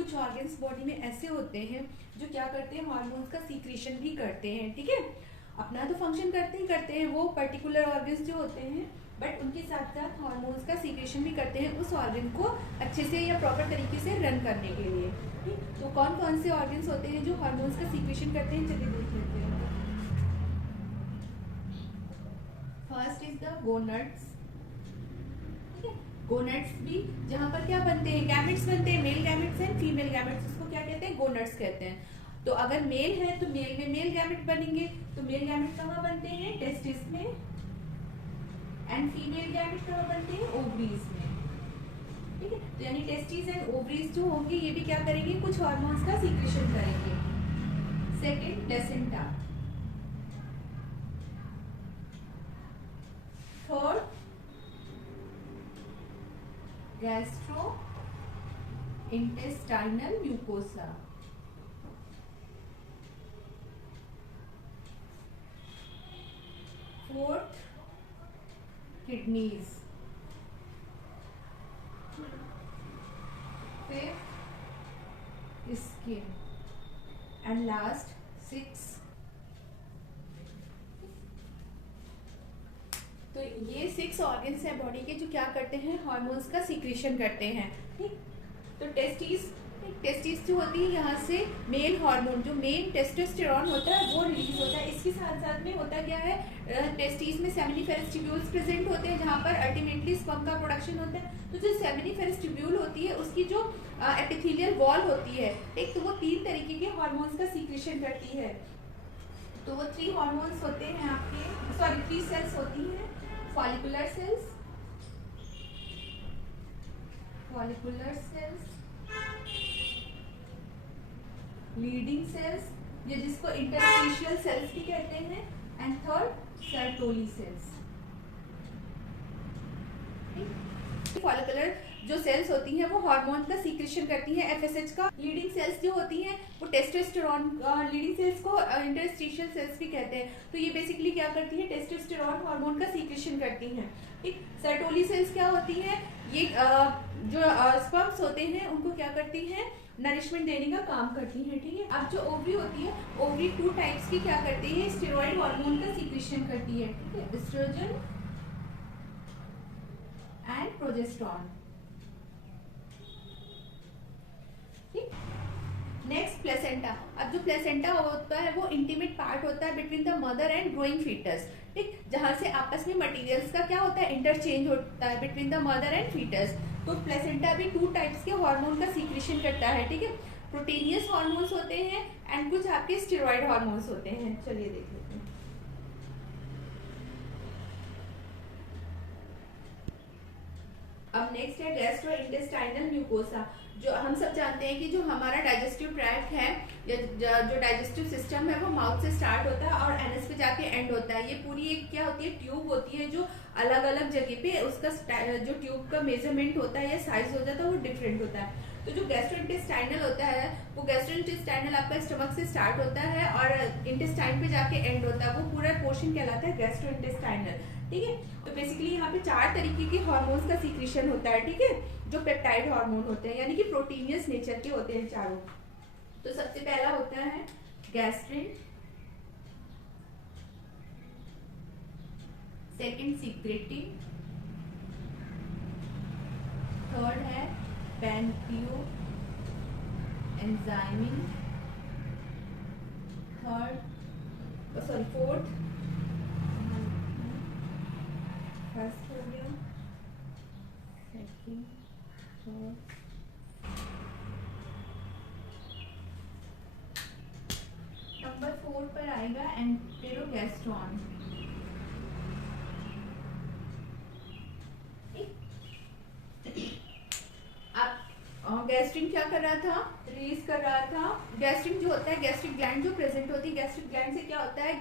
कुछ organs body में ऐसे होते हैं जो क्या करते हैं, हार्मोन्स का सीक्रेशन भी करते हैं, ठीक है। अपना तो फंक्शन करते ही करते हैं वो पर्टिकुलर ऑर्गन्स जो होते हैं, बट उनके साथ साथ हार्मोन्स का सीक्रेशन भी करते हैं उस ऑर्गन को अच्छे से या प्रॉपर तरीके से रन करने के लिए, ठीक। तो कौन कौन से ऑर्गन्स होते हैं जो हार्मोन्स का सीक्रेशन करते हैं, चलिए देख लेते हैं। फर्स्ट इज द गोनड्स, ठीक है। गोनड्स भी जहाँ पर क्या बनते हैं, गैमेट्स बनते हैं, male gametes and female gametes, उसको क्या कहते हैं, गोनड्स कहते हैं। तो अगर मेल है तो मेल में मेल गैमेट बनेंगे, तो मेल गैमेट कहाँ बनते हैं, टेस्टिस में, एंड फीमेल गैमेट कहाँ बनते हैं, ओवरीज में, ठीक है। तो यानी टेस्टिस एंड ओवरीज जो होंगे ये भी क्या करेंगे, कुछ हार्मोन्स का सीक्रेशन करेंगे। Second placenta, third gastro intestinal mucosa, fourth kidneys, fifth skin, and last 6। तो ये 6 ऑर्गन्स है बॉडी के जो क्या करते हैं, हार्मोन्स का सीक्रेशन करते हैं, ठीक। तो टेस्टिस जो होती है, यहाँ से मेल हार्मोन जो मेन टेस्टोस्टेरोन होता है वो रिलीज होता है। इसके साथ साथ में होता क्या है, टेस्टिस में सेमिनिफेरस ट्यूब्यूल्स प्रेजेंट होते हैं जहाँ पर अल्टीमेटली स्पर्म का प्रोडक्शन होता है। तो जो सेमिनिफेरस ट्यूब्यूल होती है उसकी जो एपिथेलियल वॉल होती है, ठीक, तो वो 3 तरीके के हार्मोन्स का सीक्रेशन करती है। तो वो 3 हार्मोन्स होते हैं आपके, सॉरी 3 सेल्स होती हैं, फॉलिकुलर सेल्स, लीडिंग सेल्स, या जिसको इंटरस्टिशियल सेल्स भी कहते हैं, and third Sertoli cells. Follicular जो सेल्स होती हैं वो हार्मोन का सीक्रेशन करती हैं, एफएसएच का। लीडिंग सेल्स जो होती हैं वो टेस्टोस्टेरोन, लीडिंग सेल्स को इंटरस्टिशियल सेल्स भी कहते हैं। तो ये बेसिकली क्या करती है, टेस्टोस्टेरोन हार्मोन का सीक्रेशन करती हैं, ठीक। सर्टोली सेल्स क्या होती हैं, ये जो स्पर्म्स होते हैं उनको क्या करती हैं, नरिशमेंट देने का काम करती हैं, ठीक है। अब जो ओवरी होती है, ओवरी 2 टाइप्स की क्या करती है, स्टेरॉइड हार्मोन का सीक्रेशन करती है, ठीक है, एस्ट्रोजन एंड प्रोजेस्टेरोन, ठीक। Next placenta. अब जो प्लेसेंटा होता है वो इंटीमेट पार्ट होता है between the mother and growing foetus, ठीक, जहां से आपस में मटेरियल्स का क्या होता है, इंटरचेंज होता है between the mother and foetus. तो प्लेसेंटा भी 2 टाइप्स के हार्मोन का सीक्रेशन करता है, ठीक है। प्रोटीनियस हार्मोन्स होते हैं एंड कुछ आपके स्टेरॉइड हार्मोन्स होते हैं। चलिए देख लेते हैं। अब नेक्स्ट है गैस्ट्रोइंटेस्टाइनल म्यूकोसा। जो हम सब जानते हैं कि जो हमारा डाइजेस्टिव ट्रैक्ट है या जो डाइजेस्टिव सिस्टम है वो माउथ से स्टार्ट होता है और एनएस पे जाके एंड होता है। ये पूरी एक क्या होती है, ट्यूब होती है जो अलग अलग जगह पे उसका जो ट्यूब का मेजरमेंट होता है या साइज हो जाता है वो डिफरेंट होता है। तो जो गैस्ट्रोइंटेस्टाइनल होता है वो गैस्ट्रोइंटेस्टाइनल आपका स्टमक से स्टार्ट होता है और इंटेस्टाइन पे जाके एंड होता है, वो पूरा पोर्शन कहलाता है गैस्ट्रोइंटेस्टाइनल, ठीक है। तो बेसिकली यहाँ पे 4 तरीके के हार्मोन्स का सीक्रेशन होता है, ठीक है, जो पेप्टाइड हार्मोन होते हैं यानी कि प्रोटीनियस नेचर के होते हैं चारों। तो सबसे पहला होता है गैस्ट्रिन, सेकंड सीक्रेटिन, थर्ड है पैनक्रियो एंजाइमिन, फोर्थ फर्स्ट हो गया, सेकंड, थर्ड, नंबर 4 पर आएगा एंटेरोगैस्ट्रॉन। गैस्ट्रिन क्या कर रहा था, रिलीज कर रहा था। गैस्ट्रिन जो होता है, गैस्ट्रिक ग्लैंड जो प्रेजेंट होती है, गैस्ट्रिक ग्लैंड से क्या होता है,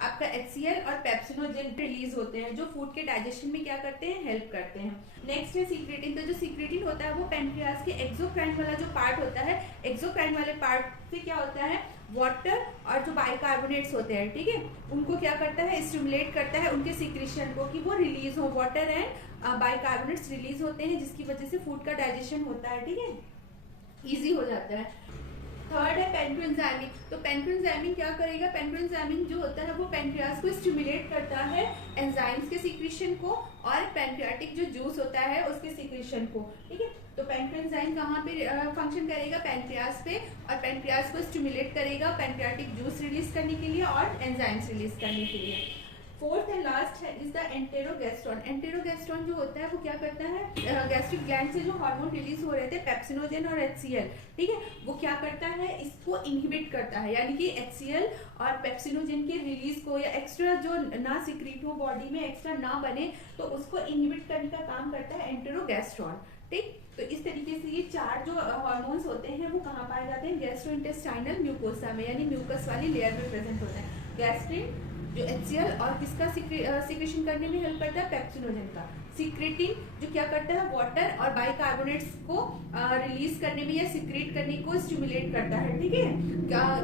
आपका HCl और पेप्सिनोजेन रिलीज होते हैं जो फूड के डाइजेशन में क्या करते हैं, हेल्प करते हैं। नेक्स्ट है सीक्रेटिन। तो जो सीक्रेटिन होता है वो पेनक्रियाज के एक्सोक्राइन वाला जो पार्ट होता है, एक्सोक्राइन वाले पार्ट से क्या होता है, वाटर और जो बाइकार्बोनेट्स होते हैं, ठीक है, उनको क्या करता है, स्टिमुलेट करता है उनके सीक्रेशन को कि वो रिलीज हो, वाटर एंड बाइकार्बोनेट्स रिलीज होते हैं जिसकी वजह से फूड का डाइजेशन होता है, ठीक है, इजी हो जाता है। थर्ड है पेंक्रोएंजाइमिन। तो पेंक्रोएंजाइमिन क्या करेगा, पेंक्रोएंजाइमिन जो होता है वो पेंक्रियाज को स्टिमुलेट करता है एंजाइम्स के सीक्रेशन को और पेंक्रियाटिक जो जूस होता है उसके सीक्रेशन को, ठीक है। तो पेंक्रोएंजाइम कहाँ पे फंक्शन करेगा, पेंक्रियाज पे, और पेंक्रियाज को स्टिमुलेट करेगा पेंक्रियाटिक जूस रिलीज करने के लिए और एंजाइम्स रिलीज करने के लिए। फोर्थ एंड लास्ट है इज द एंटेरोगेस्ट्रॉन। एंटेरोगेस्ट्रॉन जो होता है वो क्या करता है, गैस्ट्रिक ग्लैंड से जो हार्मोन रिलीज हो रहे थे पेप्सिनोजेन और HCl, ठीक है, वो क्या करता है, इसको इनहिबिट करता है, यानी कि HCl और पेप्सिनोजेन के रिलीज को या एक्स्ट्रा जो ना सिक्रीट हो बॉडी में, एक्स्ट्रा ना बने, तो उसको इनहिबिट करने का काम करता है एंटेरोगेस्ट्रॉन, ठीक। तो इस तरीके से ये चार जो हार्मोन्स होते हैं वो कहाँ पाए जाते हैं, गैस्ट्रोइंटेस्टाइनल म्यूकोसा में, यानी म्यूकस वाली लेयर में प्रेजेंट होता है। गैस्ट्रिन जो HCl और किसका सीक्रेशन करने में हेल्प करता है, पेप्सिनोजेन का। सीक्रेटिन जो क्या करता है, वाटर और बाइकार्बोनेट्स को रिलीज करने में या सीक्रेट करने को स्टिमुलेट करता है, ठीक है।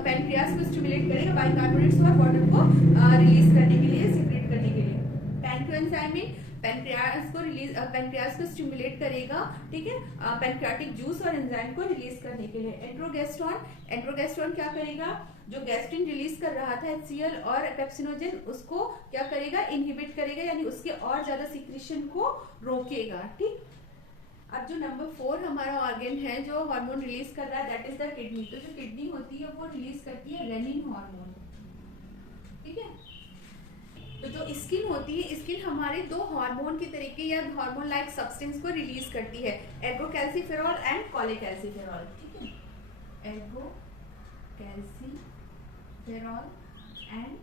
पेनक्रियास को स्टिमुलेट करेगा बाइकार्बोनेट्स और वाटर को रिलीज करने के लिए, सीक्रेट करने के लिए। पेंक्रोएंजाइमिन पेनक्रियास को स्टिमुलेट करेगा, ठीक है, पेनक्रियाटिक जूस और एंजाइम को रिलीज करने के लिए। एंट्रोगेस्ट्रॉन क्या करेगा, जो गैस्ट्रिन रिलीज कर रहा था HCl और पेप्सिनोजेन, उसको क्या करेगा, इनहिबिट करेगा, यानी उसके और ज्यादा सीक्रेशन को रोकेगा, ठीक। अब जो नंबर 4 हमारा ऑर्गन है जो हार्मोन रिलीज कर रहा है, दैट इज द किडनी। तो जो किडनी होती है वो रिलीज करती है रेनिन हार्मोन, ठीक है। तो जो स्किन होती है, स्किन हमारे दो हार्मोन के तरीके या हार्मोन लाइक सब्सटेंस को रिलीज करती है, एर्गोकैल्सिफेरॉल एंड कॉलेकैल्सिफेरॉल, ठीक है। एर्गोकैल्सिफेरॉल एंड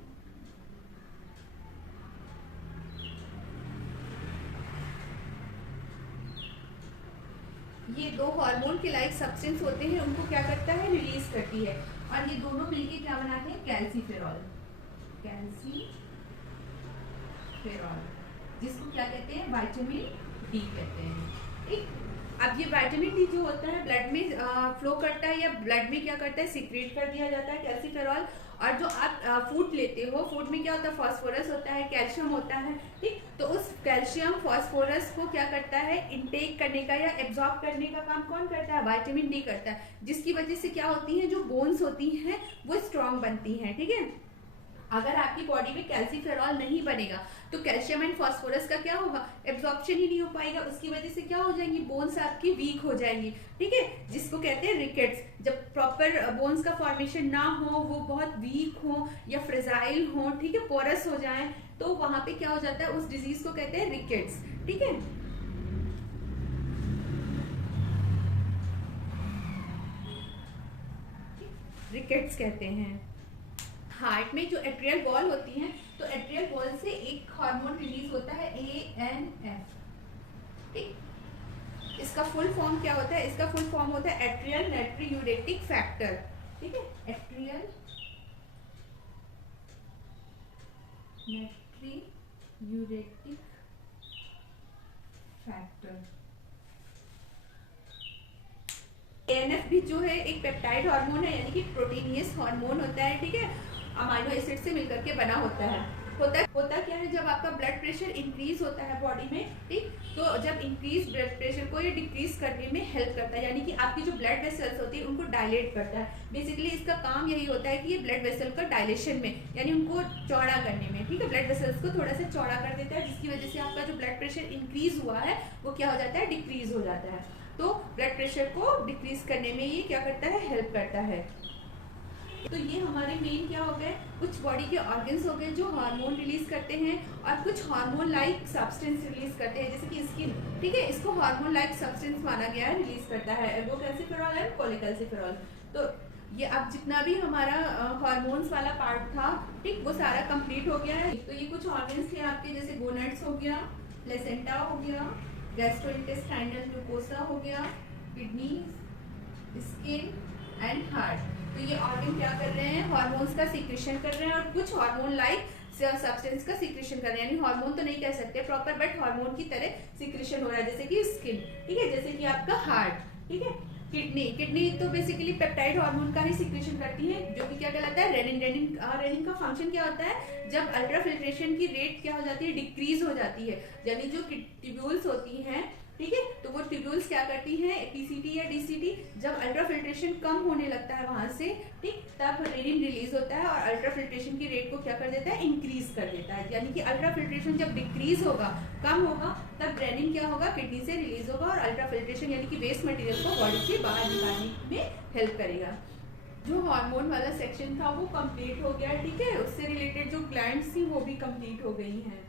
ये दो हार्मोन के लाइक सब्सटेंस होते हैं, उनको क्या करता है, रिलीज करती है, और ये दोनों मिलके क्या बनाते हैं, कैल्सिफेरॉल, जिसको क्या कहते हैं, विटामिन डी कहते हैं, ठीक। अब ये विटामिन डी जो होता है ब्लड में फ्लो करता है या ब्लड में क्या करता है, सीक्रेट कर दिया जाता है कैल्सिफेरॉल। और जो आप फूड लेते हो, फूड में क्या होता है, फास्फोरस होता है, कैल्शियम होता है, ठीक। तो उस कैल्शियम फास्फोरस को क्या करता है, इनटेक करने का या एब्जॉर्ब करने का काम कौन करता है, विटामिन डी करता है, जिसकी वजह से क्या होती है, जो बोन्स होती हैं वो स्ट्रांग बनती हैं, ठीक है। अगर आपकी बॉडी में कैल्सिफेरॉल नहीं बनेगा तो कैल्शियम एंड फास्फोरस का क्या होगा, एब्जॉर्प्शन ही नहीं हो पाएगा, उसकी वजह से क्या हो जाएंगी, बोन्स आपकी वीक हो जाएंगी, ठीक है, जिसको कहते हैं रिकेट्स। जब प्रॉपर बोन्स का फॉर्मेशन ना हो, वो बहुत वीक हो या फ्रेजाइल हो, ठीक है, पोरस हो जाए, तो वहां पे क्या हो जाता है, उस डिजीज को कहते हैं रिकेट्स, ठीक है। रिकेट्स कहते हैं। हार्ट में जो एट्रियल वॉल होती है, तो एट्रियल वॉल से एक हार्मोन रिलीज होता है ANF, ठीक। इसका फुल फॉर्म क्या होता है, इसका फुल फॉर्म होता है एट्रियल नाइट्रियूरेटिक फैक्टर, ठीक है, एट्रियल नाइट्रियूरेटिक फैक्टर। ANF भी जो है एक पेप्टाइड हार्मोन है, यानी कि प्रोटीनियस हार्मोन होता है, ठीक है, अमाइनो एसिड से मिलकर के बना होता है। होता क्या है, जब आपका ब्लड प्रेशर इंक्रीज होता है बॉडी में, ठीक, तो जब इंक्रीज ब्लड प्रेशर को ये डिक्रीज करने में हेल्प करता है, यानी कि आपकी जो ब्लड वेसल्स होती है उनको डायलेट करता है। बेसिकली इसका काम यही होता है कि ये ब्लड वेसल का डायलेशन में, यानी उनको चौड़ा करने में, ठीक है, ब्लड वेसल्स को थोड़ा सा चौड़ा कर देता है, जिसकी वजह से आपका जो ब्लड प्रेशर इंक्रीज हुआ है वो क्या हो जाता है, डिक्रीज हो जाता है। तो ब्लड प्रेशर को डिक्रीज करने में ये क्या करता है, हेल्प करता है। तो ये हमारे मेन क्या हो गए, कुछ बॉडी के ऑर्गन्स हो गए जो हार्मोन रिलीज करते हैं और कुछ हार्मोन लाइक सब्सटेंस रिलीज करते हैं, जैसे कि स्किन, ठीक है, इसको हार्मोन लाइक सब्सटेंस माना गया है, रिलीज करता है एर्गोकैल्सिफेरॉल एंड कॉलेकैल्सिफेरॉल। तो ये अब जितना भी हमारा हार्मोन्स वाला पार्ट था, ठीक, वो सारा कंप्लीट हो गया है। तो ये कुछ ऑर्गन्स थे आपके, जैसे गोनाड्स हो गया, प्लेसेंटा हो गया, गैस्ट्रोइंटेस्टाइनल म्यूकोसा हो गया, किडनी, स्किन एंड हार्ट। तो ये ऑर्गन क्या कर रहे हैं, हार्मोन्स का सीक्रेशन कर रहे हैं और कुछ हार्मोन लाइक सब्सटेंस का सीक्रेशन कर रहे हैं, यानी हार्मोन तो नहीं कह सकते प्रॉपर, बट हार्मोन की तरह सीक्रेशन हो रहा है, जैसे कि स्किन, ठीक है, जैसे कि आपका हार्ट, ठीक है। किडनी तो बेसिकली पेप्टाइड हार्मोन का ही सीक्रेशन करती है, जो कि क्या कहलाता है, रेनिन का फंक्शन क्या होता है, जब अल्ट्रा फिल्ट्रेशन की रेट क्या हो जाती है, डिक्रीज हो जाती है, यानी जो ट्यूब्यूल्स होती हैं, ठीक है। तो वो ट्यूब्यूल्स क्या करती हैं, पीसीटी या डीसीटी, जब अल्ट्राफिल्ट्रेशन कम होने लगता है वहां से, ठीक, तब रेनिन रिलीज होता है और अल्ट्राफिल्ट्रेशन की रेट को क्या कर देता है, इंक्रीज कर देता है। यानी कि अल्ट्राफिल्ट्रेशन जब डिक्रीज होगा, कम होगा, तब रेनिन क्या होगा, किडनी से रिलीज होगा और अल्ट्राफिल्ट्रेशन यानी कि वेस्ट मटेरियल को बॉडी से बाहर निकालने में हेल्प करेगा। जो हार्मोन वाला सेक्शन था वो कंप्लीट हो गया, ठीक है। उससे रिलेटेड जो ग्लैंड्स थी वो भी कंप्लीट हो गई हैं।